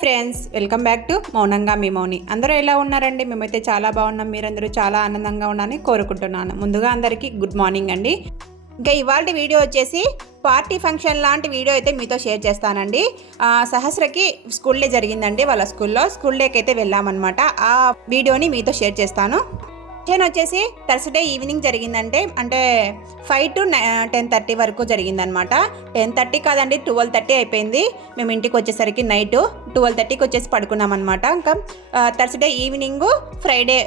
Friends, welcome back to మౌనంగా మీ మౌని. అందరూ ఎలా ఉన్నారండి? మేమైతే చాలా బాగున్నాం. మీరందరూ చాలా ఆనందంగా ఉన్నారని కోరుకుంటున్నాను. ముందుగా అందరికీ గుడ్ మార్నింగ్ అండి. ఇంకా ఇవాళ వీడియో వచ్చేసి పార్టీ ఫంక్షన్ లాంటి వీడియో అయితే మీతో షేర్ చేస్తానండి. సహస్రకి స్కూల్ డే జరిగిందండి. వాళ్ళ స్కూల్ డేకి అయితే వెళ్ళామన్నమాట. ఆ వీడియోని మీతో షేర్ చేస్తాను. ఫంక్షన్ వచ్చేసి థర్స్డే ఈవినింగ్ జరిగిందంటే, అంటే 5 to 10:30 వరకు జరిగిందనమాట. 10:30 కాదండి, 12:30 అయిపోయింది. మేము ఇంటికి వచ్చేసరికి నైట్ 12:30కి వచ్చేసి పడుకున్నాం అనమాట. ఇంకా థర్స్డే ఈవినింగ్, ఫ్రైడే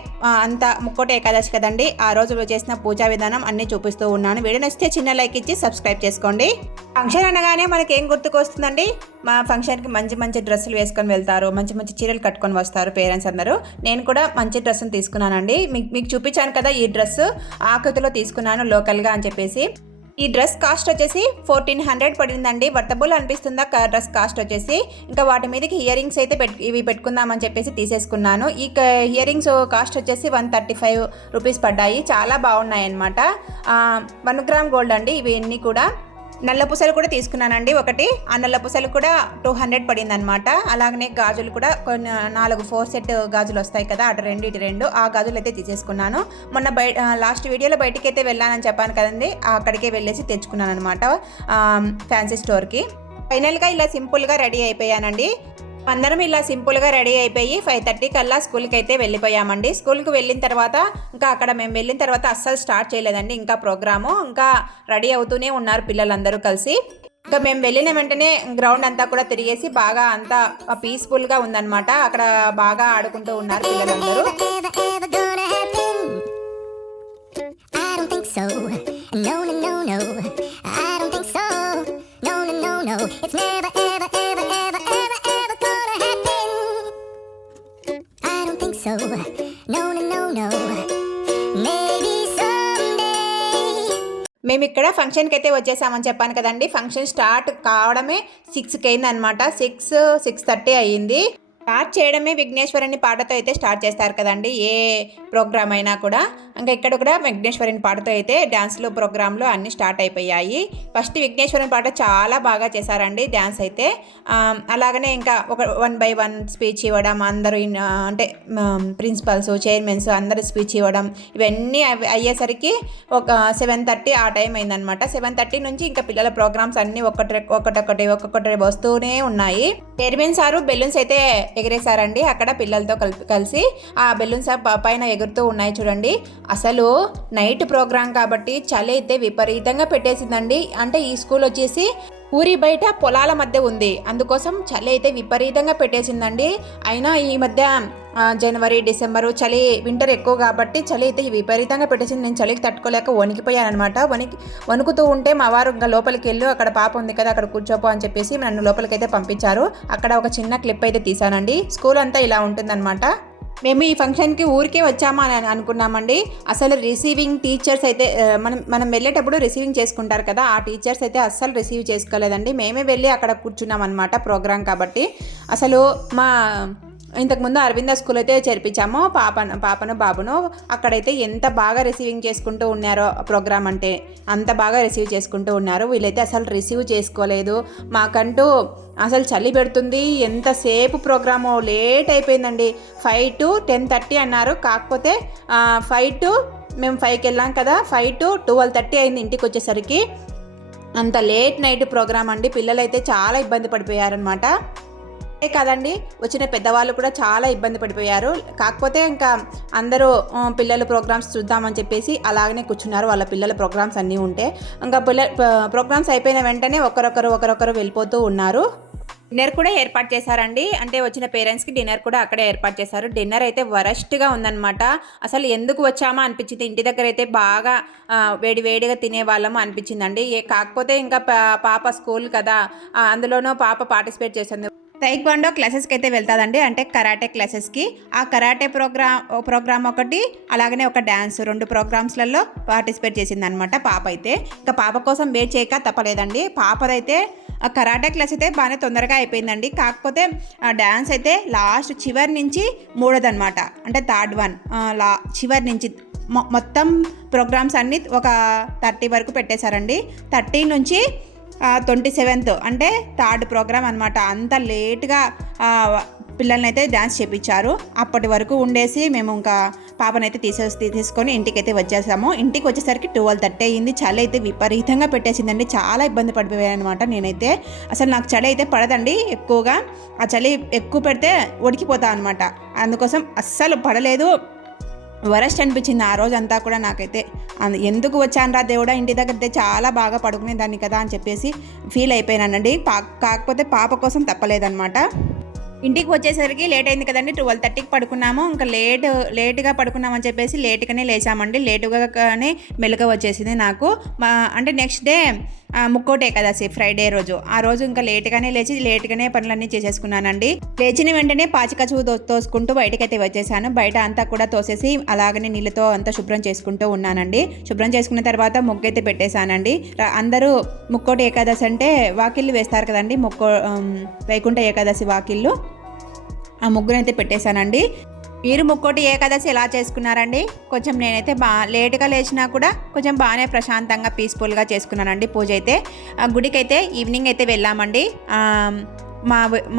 అంతా ముక్కోటి ఏకాదశి కదండి, ఆ రోజు చేసిన పూజా విధానం అన్నీ చూపిస్తూ ఉన్నాను. వీడియో నచ్చితే చిన్న లైక్ ఇచ్చి సబ్స్క్రైబ్ చేసుకోండి. ఫంక్షన్ అనగానే మనకి ఏం గుర్తుకొస్తుందండి? మా ఫంక్షన్కి మంచి మంచి డ్రెస్సులు వేసుకొని వెళ్తారు, మంచి మంచి చీరలు కట్టుకొని వస్తారు పేరెంట్స్ అందరూ. నేను కూడా మంచి డ్రెస్సును తీసుకున్నానండి. మీకు చూపించాను కదా, ఈ డ్రెస్ ఆకృతిలో తీసుకున్నాను లోకల్గా అని చెప్పేసి. ఈ డ్రెస్ కాస్ట్ వచ్చేసి 1400 పడిందండి. వర్తబుల్ అనిపిస్తుందా డ్రెస్ కాస్ట్ వచ్చేసి. ఇంకా వాటి మీదకి ఇయర్ రింగ్స్ అయితే ఇవి పెట్టుకుందామని చెప్పేసి తీసేసుకున్నాను. ఈ ఇయర్ రింగ్స్ కాస్ట్ వచ్చేసి 135 రూపీస్ పడ్డాయి. చాలా బాగున్నాయి అన్నమాట. 1 గ్రామ్ గోల్డ్ అండి ఇవన్నీ కూడా. నల్ల పూసలు కూడా తీసుకున్నానండి ఒకటి. ఆ నల్ల పూసలు కూడా 200 పడింది అనమాట. అలాగనే గాజులు కూడా కొన్ని 4 సెట్ గాజులు వస్తాయి కదా, అటు రెండు ఆ గాజులు అయితే తీసేసుకున్నాను. మొన్న లాస్ట్ వీడియోలో బయటికి అయితే వెళ్ళానని చెప్పాను కదండి, అక్కడికే వెళ్ళేసి తెచ్చుకున్నాను అనమాట ఫ్యాన్సీ స్టోర్కి. ఫైనల్గా ఇలా సింపుల్గా రెడీ అయిపోయానండి. అందరం ఇలా సింపుల్గా రెడీ అయిపోయి 5:30 కల్లా స్కూల్కి అయితే వెళ్ళిపోయామండి. స్కూల్కి వెళ్ళిన తర్వాత ఇంకా అక్కడ మేము వెళ్ళిన తర్వాత అస్సలు స్టార్ట్ చేయలేదండి ఇంకా ప్రోగ్రాము. ఇంకా రెడీ అవుతూనే ఉన్నారు పిల్లలందరూ కలిసి. ఇంకా మేము వెళ్ళిన వెంటనే గ్రౌండ్ అంతా కూడా తిరిగేసి బాగా అంతా పీస్ఫుల్గా ఉందన్నమాట. అక్కడ బాగా ఆడుకుంటూ ఉన్నారు పిల్లలందరూ. మేము ఇక్కడ ఫంక్షన్కి అయితే వచ్చేసామని చెప్పాను కదండి. ఫంక్షన్ స్టార్ట్ కావడమే 6కి అయిందనమాట. 6:30 అయ్యింది. స్టార్ట్ చేయడమే విఘ్నేశ్వరుని పాటతో అయితే స్టార్ట్ చేస్తారు కదండి ఏ ప్రోగ్రామ్ అయినా కూడా. ఇంకా ఇక్కడ కూడా విఘ్నేశ్వరుని పాటతో అయితే డ్యాన్స్లు ప్రోగ్రాంలు అన్నీ స్టార్ట్ అయిపోయాయి. ఫస్ట్ విఘ్నేశ్వరుని పాట చాలా బాగా చేశారండి డ్యాన్స్ అయితే. అలాగనే ఇంకా ఒక 1 by 1 స్పీచ్ ఇవ్వడం, అందరూ అంటే ప్రిన్సిపల్స్, చైర్మన్స్ అందరూ స్పీచ్ ఇవ్వడం, ఇవన్నీ అయ్యేసరికి ఒక 7:30 ఆ టైం అయిందనమాట. 7:30 నుంచి ఇంకా పిల్లల ప్రోగ్రామ్స్ అన్నీ ఒక్కొక్కటి వస్తూనే ఉన్నాయి. చైర్మన్ సారు బెలూన్స్ అయితే ఎగిరేశారండి అక్కడ పిల్లలతో కలిసి. ఆ బెలూన్స్ పైన ఎగురుతూ ఉన్నాయి చూడండి. అసలు నైట్ ప్రోగ్రాం కాబట్టి చలి అయితే విపరీతంగా పెట్టేసిందండి. అంటే ఈ స్కూల్ వచ్చేసి ఊరి బయట పొలాల మధ్య ఉంది, అందుకోసం చలి అయితే విపరీతంగా పెట్టేసిందండి. అయినా ఈ మధ్య జనవరి, డిసెంబరు చలి, వింటర్ ఎక్కువ కాబట్టి చలి అయితే విపరీతంగా పెట్టేసింది. నేను చలికి తట్టుకోలేక వణికిపోయానమాట. వణుకుతూ ఉంటే మా వారు ఇంకా లోపలికి వెళ్ళి, అక్కడ పాప ఉంది కదా అక్కడ కూర్చోపో అని చెప్పేసి నన్ను లోపలికి అయితే పంపించారు. అక్కడ ఒక చిన్న క్లిప్ అయితే తీసానండి. స్కూల్ అంతా ఇలా ఉంటుందన్నమాట. మేము ఈ ఫంక్షన్కి ఊరికే వచ్చామా అని అనుకున్నామండి. అసలు రిసీవింగ్ టీచర్స్ అయితే మనం వెళ్ళేటప్పుడు రిసీవింగ్ చేసుకుంటారు కదా, ఆ టీచర్స్ అయితే అస్సలు రిసీవ్ చేసుకోలేదండి. మేమే వెళ్ళి అక్కడ కూర్చున్నాం అనమాట ప్రోగ్రాం కాబట్టి. అసలు ఇంతకుముందు అరవింద స్కూల్ అయితే చేర్పించాము పాపను బాబును. అక్కడైతే ఎంత బాగా రిసీవింగ్ చేసుకుంటూ ఉన్నారో ప్రోగ్రామ్ అంటే అంత బాగా రిసీవ్ చేసుకుంటూ ఉన్నారు. వీళ్ళైతే అసలు రిసీవ్ చేసుకోలేదు. మాకంటూ అసలు చలి పెడుతుంది, ఎంతసేపు ప్రోగ్రాము లేట్ అయిపోయిందండి. 5 to 10:30 అన్నారు. కాకపోతే మేము 5కి వెళ్ళాం కదా, 5 to 12:30 అయింది ఇంటికి వచ్చేసరికి. అంత లేట్ నైట్ ప్రోగ్రామ్ అండి. పిల్లలు అయితే చాలా ఇబ్బంది పడిపోయారనమాట. కదండి, వచ్చిన పెద్దవాళ్ళు కూడా చాలా ఇబ్బంది పడిపోయారు. కాకపోతే ఇంకా అందరూ పిల్లల ప్రోగ్రామ్స్ చూద్దామని చెప్పేసి అలాగనే కూర్చున్నారు. వాళ్ళ పిల్లల ప్రోగ్రామ్స్ అన్నీ ఉంటే ఇంకా ప్రోగ్రామ్స్ అయిపోయిన వెంటనే ఒకరొకరు వెళ్ళిపోతూ ఉన్నారు. డిన్నర్ కూడా ఏర్పాటు చేశారండి. అంటే వచ్చిన పేరెంట్స్కి డిన్నర్ కూడా అక్కడే ఏర్పాటు చేశారు. డిన్నర్ అయితే వరస్ట్గా ఉందన్నమాట. అసలు ఎందుకు వచ్చామా అనిపించింది. ఇంటి దగ్గర అయితే బాగా వేడిగా తినేవాళ్ళము అనిపించిందండి. కాకపోతే ఇంకా పాప స్కూల్ కదా, అందులోనూ పాప పార్టిసిపేట్ చేసింది. తైక్వాండో క్లాసెస్కి అయితే వెళ్తాదండి, అంటే కరాటే క్లాసెస్కి. ఆ కరాటే ప్రోగ్రామ్ ఒకటి, అలాగనే ఒక డ్యాన్స్, 2 ప్రోగ్రామ్స్లలో పార్టిసిపేట్ చేసిందనమాట పాప అయితే. ఇంకా పాప కోసం వెయిట్ చేయక తప్పలేదండి. పాపదైతే కరాటే క్లాస్ అయితే బాగానే తొందరగా అయిపోయిందండి. కాకపోతే డ్యాన్స్ అయితే లాస్ట్ చివరి నుంచి మూడోదనమాట, అంటే థర్డ్ వన్ చివరి నుంచి మొత్తం ప్రోగ్రామ్స్ అన్నీ ఒక 30 వరకు పెట్టేశారండి. 30 నుంచి 27th అంటే థర్డ్ ప్రోగ్రామ్ అనమాట. అంత లేట్గా పిల్లల్ని అయితే డ్యాన్స్ చేయించారు. అప్పటి వరకు ఉండేసి మేము ఇంకా పాపనైతే తీసుకొని ఇంటికైతే వచ్చేసాము. ఇంటికి వచ్చేసరికి 12:30 అయింది. చలి అయితే విపరీతంగా పెట్టేసిందండి. చాలా ఇబ్బంది పడిపోయాను అనమాట నేనైతే. అసలు నాకు చలి అయితే పడదండి ఎక్కువగా. ఆ చలి ఎక్కువ పెడితే ఉడికిపోతా అనమాట. అందుకోసం అస్సలు పడలేదు. వరస్ట్ అనిపించింది ఆ రోజంతా కూడా నాకైతే. ఎందుకు వచ్చానరా దేవుడా ఇంటి దగ్గర, చాలా బాగా పడుకునేదాన్ని కదా అని చెప్పేసి ఫీల్ అయిపోయానండి. కాకపోతే పాప కోసం తప్పలేదన్నమాట. ఇంటికి వచ్చేసరికి లేట్ అయింది కదండి, 12:30కి పడుకున్నాము. ఇంకా లేట్గా పడుకున్నామని చెప్పేసి లేట్గానే లేచామండి. లేటుగానే మెలకువ వచ్చేసింది నాకు. అంటే next day Mukkoti Ekadashi, Friday రోజు. ఆ రోజు ఇంకా లేట్గానే లేచి లేట్గానే పనులన్నీ చేసేసుకున్నానండి. లేచిన వెంటనే పాచికచూ తోసుకుంటూ బయటకైతే వచ్చేసాను. బయట అంతా కూడా తోసేసి అలాగనే నీళ్ళతో అంతా శుభ్రం చేసుకుంటూ ఉన్నానండి. శుభ్రం చేసుకున్న తర్వాత ముగ్గు అయితే పెట్టేశానండి. అందరూ ముక్కోటి ఏకాదశి అంటే వాకిళ్ళు వేస్తారు కదండి, వైకుంఠ ఏకాదశి వాకిళ్ళు. ఆ ముగ్గునైతే పెట్టేశానండి. మీరు ముక్కోటి ఏకాదశి ఎలా చేసుకున్నారండి? కొంచెం నేనైతే లేటుగా లేచినా కూడా కొంచెం బాగానే ప్రశాంతంగా పీస్ఫుల్గా చేసుకున్నానండి పూజ అయితే. గుడికి అయితే ఈవినింగ్ అయితే వెళ్ళామండి.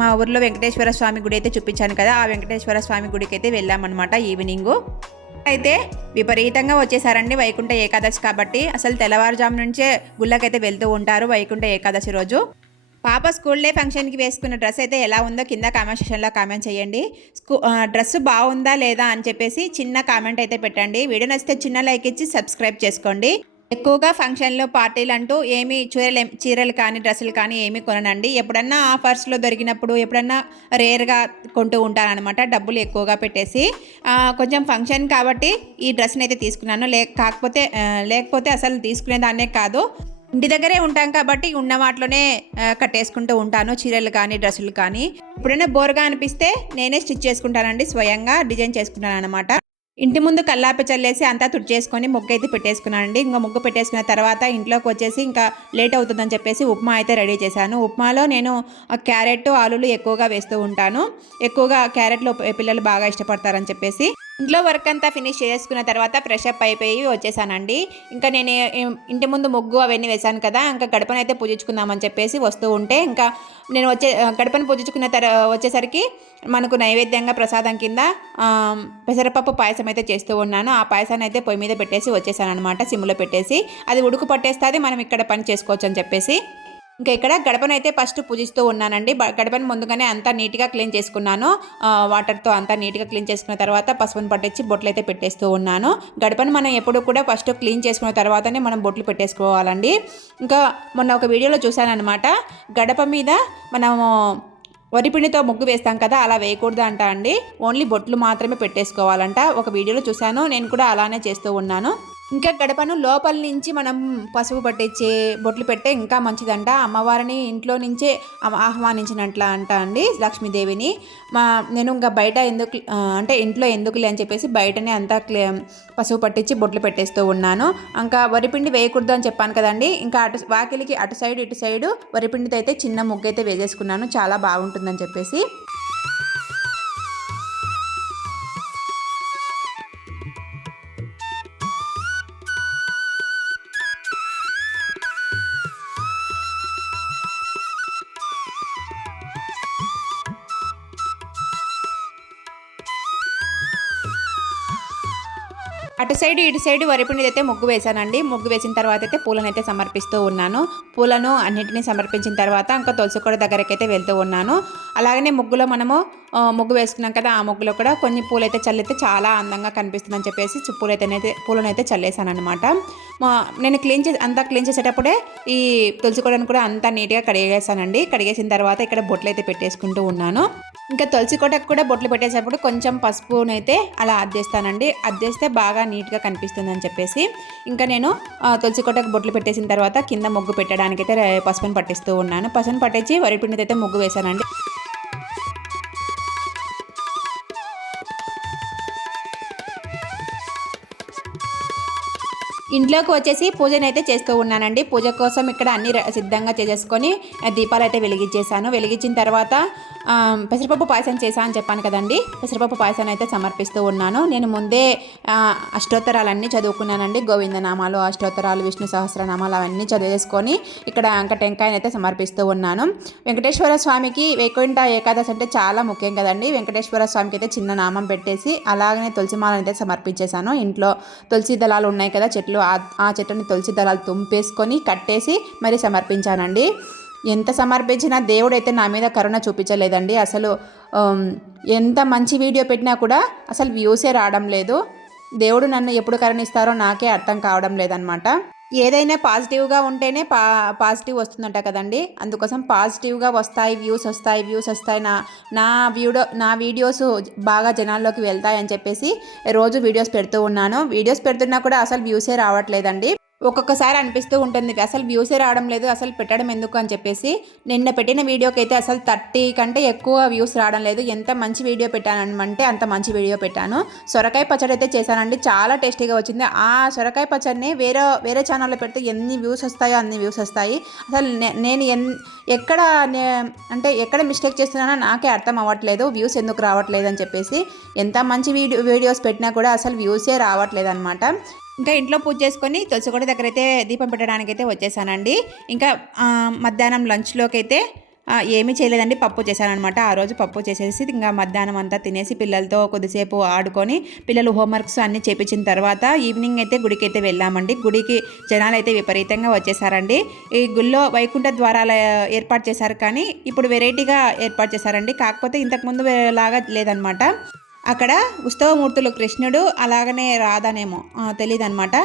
మా ఊర్లో వెంకటేశ్వర స్వామి గుడి అయితే చూపించాను కదా, ఆ వెంకటేశ్వర స్వామి గుడికి అయితే వెళ్ళామన్నమాట ఈవినింగు. అయితే విపరీతంగా వచ్చేసారండి వైకుంఠ ఏకాదశి కాబట్టి. అసలు తెల్లవారుజాము నుంచే గుళ్ళకైతే వెళ్తూ ఉంటారు వైకుంఠ ఏకాదశి రోజు. పాప స్కూల్ డే ఫంక్షన్కి వేసుకున్న డ్రెస్ అయితే ఎలా ఉందో కింద కామెంట్ సెక్షన్లో కామెంట్ చేయండి. డ్రెస్ బాగుందా లేదా అని చెప్పేసి చిన్న కామెంట్ అయితే పెట్టండి. వీడియో నచ్చితే చిన్న లైక్ ఇచ్చి సబ్స్క్రైబ్ చేసుకోండి. ఎక్కువగా ఫంక్షన్లు, పార్టీలు అంటూ ఏమీ చీరలు కానీ డ్రెస్సులు కానీ ఏమీ కొననండి. ఎప్పుడన్నా ఆఫర్స్లో దొరికినప్పుడు, ఎప్పుడన్నా రేర్గా కొంటూ ఉంటానన్నమాట, డబ్బులు ఎక్కువగా పెట్టేసి. కొంచెం ఫంక్షన్ కాబట్టి ఈ డ్రెస్ని అయితే తీసుకున్నాను. లేకపోతే అసలు తీసుకునేదాన్నే కాదు. ఇంటి దగ్గరే ఉంటాం కాబట్టి ఉన్న వాటిలోనే కట్టేసుకుంటూ ఉంటాను, చీరలు కానీ డ్రెస్సులు కానీ. ఎప్పుడైనా బోర్గా అనిపిస్తే నేనే స్టిచ్ చేసుకుంటానండి, స్వయంగా డిజైన్ చేసుకుంటాను అనమాట. ఇంటి ముందు కల్లాపి చల్లేసి అంతా తుడిచేసుకొని ముగ్గు అయితే పెట్టేసుకున్నానండి. ఇంకా ముగ్గు పెట్టేసుకున్న తర్వాత ఇంట్లోకి వచ్చేసి ఇంకా లేట్ అవుతుందని చెప్పేసి ఉప్మా అయితే రెడీ చేశాను. ఉప్మాలో నేను క్యారెట్, ఆలులు ఎక్కువగా వేస్తూ ఉంటాను. ఎక్కువగా క్యారెట్లు పిల్లలు బాగా ఇష్టపడతారని చెప్పేసి ఇంట్లో వర్క్ అంతా ఫినిష్ చేసుకున్న తర్వాత ఫ్రెష్ అప్ అయిపోయి వచ్చేసానండి. ఇంకా నేను ఇంటి ముందు ముగ్గు అవన్నీ వేశాను కదా, ఇంకా గడపనైతే పూజించుకుందామని చెప్పేసి వస్తూ ఉంటే ఇంకా నేను గడపను పూజించుకున్న వచ్చేసరికి మనకు నైవేద్యంగా ప్రసాదం కింద పెసరపప్పు పాయసం అయితే చేస్తూ ఉన్నాను. ఆ పాయసాన్ని అయితే పొయ్యి మీద పెట్టేసి వచ్చేసాను అనమాట, సిమ్లో పెట్టేసి. అది ఉడుకు పట్టేస్తుంది, మనం ఇక్కడ పని చేసుకోవచ్చు అని చెప్పేసి. ఇంకా ఇక్కడ గడపను అయితే ఫస్ట్ పూజిస్తూ ఉన్నానండి. గడపను ముందుగానే అంతా నీట్గా క్లీన్ చేసుకున్నాను. వాటర్తో అంతా నీట్గా క్లీన్ చేసుకున్న తర్వాత పసుపును పట్టించి బొట్లు అయితే పెట్టేస్తూ ఉన్నాను. గడపను మనం ఎప్పుడు కూడా ఫస్ట్ క్లీన్ చేసుకున్న తర్వాతనే మనం బొట్లు పెట్టేసుకోవాలండి. ఇంకా మొన్న ఒక వీడియోలో చూశానమాట, గడప మీద మనము వరిపిండితో ముగ్గు వేస్తాం కదా, అలా వేయకూడదు అండి. ఓన్లీ బొట్లు మాత్రమే పెట్టేసుకోవాలంట. ఒక వీడియోలో చూశాను, నేను కూడా అలానే చేస్తూ ఉన్నాను. ఇంకా గడపను లోపల నుంచి మనం పసుపు పట్టించి బొట్లు పెడితే ఇంకా మంచిదంట. అమ్మవారిని ఇంట్లో నుంచే ఆహ్వానించినట్ల అండి లక్ష్మీదేవిని. నేను ఇంకా బయట ఇంట్లో ఎందుకులే అని చెప్పేసి బయటనే అంతా పసుపు పట్టించి బొట్లు పెట్టేస్తూ ఉన్నాను. ఇంకా వరిపిండి వేయకూడదు అని చెప్పాను కదండి. ఇంకా వాకిలికి అటు సైడ్ ఇటు సైడు వరిపిండితో అయితే చిన్న ముగ్గు అయితే వేసేసుకున్నాను, చాలా బాగుంటుందని చెప్పేసి. అటు సైడ్ ఇటు సైడ్ వరిపిండి అయితే ముగ్గు వేశానండి. ముగ్గు వేసిన తర్వాత అయితే పూలను అయితే సమర్పిస్తూ ఉన్నాను. పూలను అన్నింటినీ సమర్పించిన తర్వాత ఇంకా తులసికోట దగ్గరికి అయితే వెళ్తూ ఉన్నాను. అలాగనే ముగ్గులో మనము ముగ్గు వేసుకున్నాం కదా, ఆ ముగ్గులో కూడా కొన్ని పూలు అయితే చల్లితే చాలా అందంగా కనిపిస్తుందని చెప్పేసి పూలను అయితే చల్లేసాను అనమాట. నేను అంతా క్లీన్ చేసేటప్పుడే ఈ తులసికోటను కూడా అంతా నీట్గా కడిగేసానండి. కడిగేసిన తర్వాత ఇక్కడ బొట్లు అయితే పెట్టేసుకుంటూ ఉన్నాను. ఇంకా తులసికోటకు కూడా బొట్లు పెట్టేసేటప్పుడు కొంచెం పసుపునైతే అలా అద్దేస్తానండి. అద్దేస్తే బాగా నీట్గా కనిపిస్తుందని చెప్పేసి ఇంకా నేను తులసికోటకు బొట్లు పెట్టేసిన తర్వాత కింద ముగ్గు పెట్టడానికైతే పసుపుని పట్టిస్తూ ఉన్నాను. పసుపుని పట్టించి వరిపిండితో అయితే ముగ్గు వేశానండి. ఇంట్లోకి వచ్చేసి పూజనైతే చేస్తూ ఉన్నానండి. పూజ కోసం ఇక్కడ అన్ని సిద్ధంగా చేసేసుకొని దీపాలు అయితే వెలిగించేసాను. వెలిగించిన తర్వాత పెసరపప్పు పాయసం చేశా అని చెప్పాను కదండి. పెసరపప్పు పాయసం అయితే సమర్పిస్తూ ఉన్నాను. నేను ముందే అష్టోత్తరాలన్నీ చదువుకున్నానండి. గోవిందనామాలు, అష్టోత్తరాలు, విష్ణు సహస్రనామాలు అవన్నీ చదివేసుకొని ఇక్కడ టెంకాయని అయితే సమర్పిస్తూ ఉన్నాను. వెంకటేశ్వర స్వామికి వైకుంఠ ఏకాదశి అంటే చాలా ముఖ్యం కదండి. వెంకటేశ్వర స్వామికి అయితే చిన్న నామం పెట్టేసి అలాగనే తులసిమాలను అయితే సమర్పించేశాను. ఇంట్లో తులసి దళాలు ఉన్నాయి కదా చెట్లు, ఆ చెట్టుని తులసి దళాలు తుంపేసుకొని కట్టేసి మరి సమర్పించానండి. ఎంత సమర్పించినా దేవుడు అయితే నా మీద కరుణ చూపించలేదండి. అసలు ఎంత మంచి వీడియో పెట్టినా కూడా అసలు వ్యూసే రావడం లేదు. దేవుడు నన్ను ఎప్పుడు కరుణిస్తారో నాకే అర్థం కావడం లేదనమాట. ఏదైనా పాజిటివ్గా ఉంటేనే పాజిటివ్ వస్తుందంట కదండి. అందుకోసం పాజిటివ్గా వస్తాయి, వ్యూస్ వస్తాయి, నా వీడియోస్ బాగా జనాల్లోకి వెళ్తాయని చెప్పేసి రోజు వీడియోస్ పెడుతూ ఉన్నాను. వీడియోస్ పెడుతున్నా కూడా అసలు వ్యూసే రావట్లేదండి. ఒక్కొక్కసారి అనిపిస్తూ ఉంటుంది అసలు వ్యూసే రావడం లేదు, అసలు పెట్టడం ఎందుకు అని చెప్పేసి. నిన్న పెట్టిన వీడియోకి అయితే అసలు 30 కంటే ఎక్కువ వ్యూస్ రావడం లేదు. ఎంత మంచి వీడియో పెట్టానంటే అంత మంచి వీడియో పెట్టాను. సొరకాయ పచ్చడి అయితే చేశానండి, చాలా టేస్టీగా వచ్చింది. ఆ సొరకాయ పచ్చడిని వేరే ఛానల్లో పెడితే ఎన్ని వ్యూస్ వస్తాయో అన్ని వ్యూస్ వస్తాయి. అసలు నేను ఎక్కడ మిస్టేక్ చేస్తున్నానో నాకే అర్థం అవ్వట్లేదు, వ్యూస్ ఎందుకు రావట్లేదు అని చెప్పేసి. ఎంత మంచి వీడియోస్ పెట్టినా కూడా అసలు వ్యూసే రావట్లేదు అనమాట. ఇంకా ఇంట్లో పూజ చేసుకొని తులసికోట దగ్గర అయితే దీపం పెట్టడానికి అయితే వచ్చేసానండి. ఇంకా మధ్యాహ్నం లంచ్లోకి అయితే ఏమీ చేయలేదండి, పప్పు చేశానమాట. ఆ రోజు పప్పు చేసేసి ఇంకా మధ్యాహ్నం అంతా తినేసి పిల్లలతో కొద్దిసేపు ఆడుకొని పిల్లలు హోంవర్క్స్ అన్నీ చేపించిన తర్వాత ఈవినింగ్ అయితే గుడికి అయితే వెళ్ళామండి. గుడికి జనాలు అయితే విపరీతంగా వచ్చేసారండి. ఈ గుళ్ళో వైకుంఠ ద్వారాలు ఏర్పాటు చేశారు, కానీ ఇప్పుడు వెరైటీగా ఏర్పాటు చేశారండి. కాకపోతే ఇంతకుముందు లాగా లేదనమాట. అక్కడ ఉత్సవమూర్తులు కృష్ణుడు అలాగనే రాధనేమో తెలియదు అనమాట.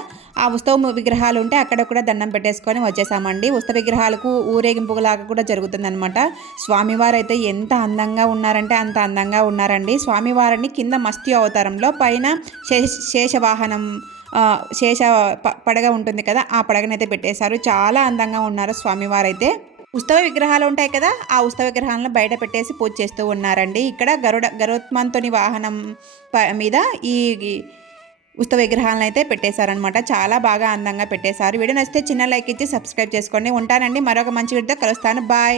ఆ ఉత్సవ విగ్రహాలు ఉంటే అక్కడ కూడా దండం పెట్టేసుకొని వచ్చేసామండి. ఉత్సవ విగ్రహాలకు ఊరేగింపులాగా కూడా జరుగుతుందనమాట. స్వామివారు అయితే ఎంత అందంగా ఉన్నారంటే అంత అందంగా ఉన్నారండి. స్వామివారిని కింద మత్స్య అవతారంలో, పైన శేషవాహనం శేష పడగ ఉంటుంది కదా, ఆ పడగనైతే పెట్టేశారు. చాలా అందంగా ఉన్నారు స్వామివారైతే. ఉత్సవ విగ్రహాలు ఉంటాయి కదా, ఆ ఉత్సవ విగ్రహాలను బయట పెట్టేసి పూజ చేస్తూ ఉన్నారండి. ఇక్కడ గరుత్మంతుని వాహనం మీద ఈ ఉత్సవ విగ్రహాలను అయితే పెట్టేశారనమాట. చాలా బాగా అందంగా పెట్టేశారు. వీడియో నచ్చితే చిన్న లైక్ ఇచ్చి సబ్స్క్రైబ్ చేసుకోండి. ఉంటానండి, మరొక మంచి వీడియోతో కలుస్తాను. బాయ్.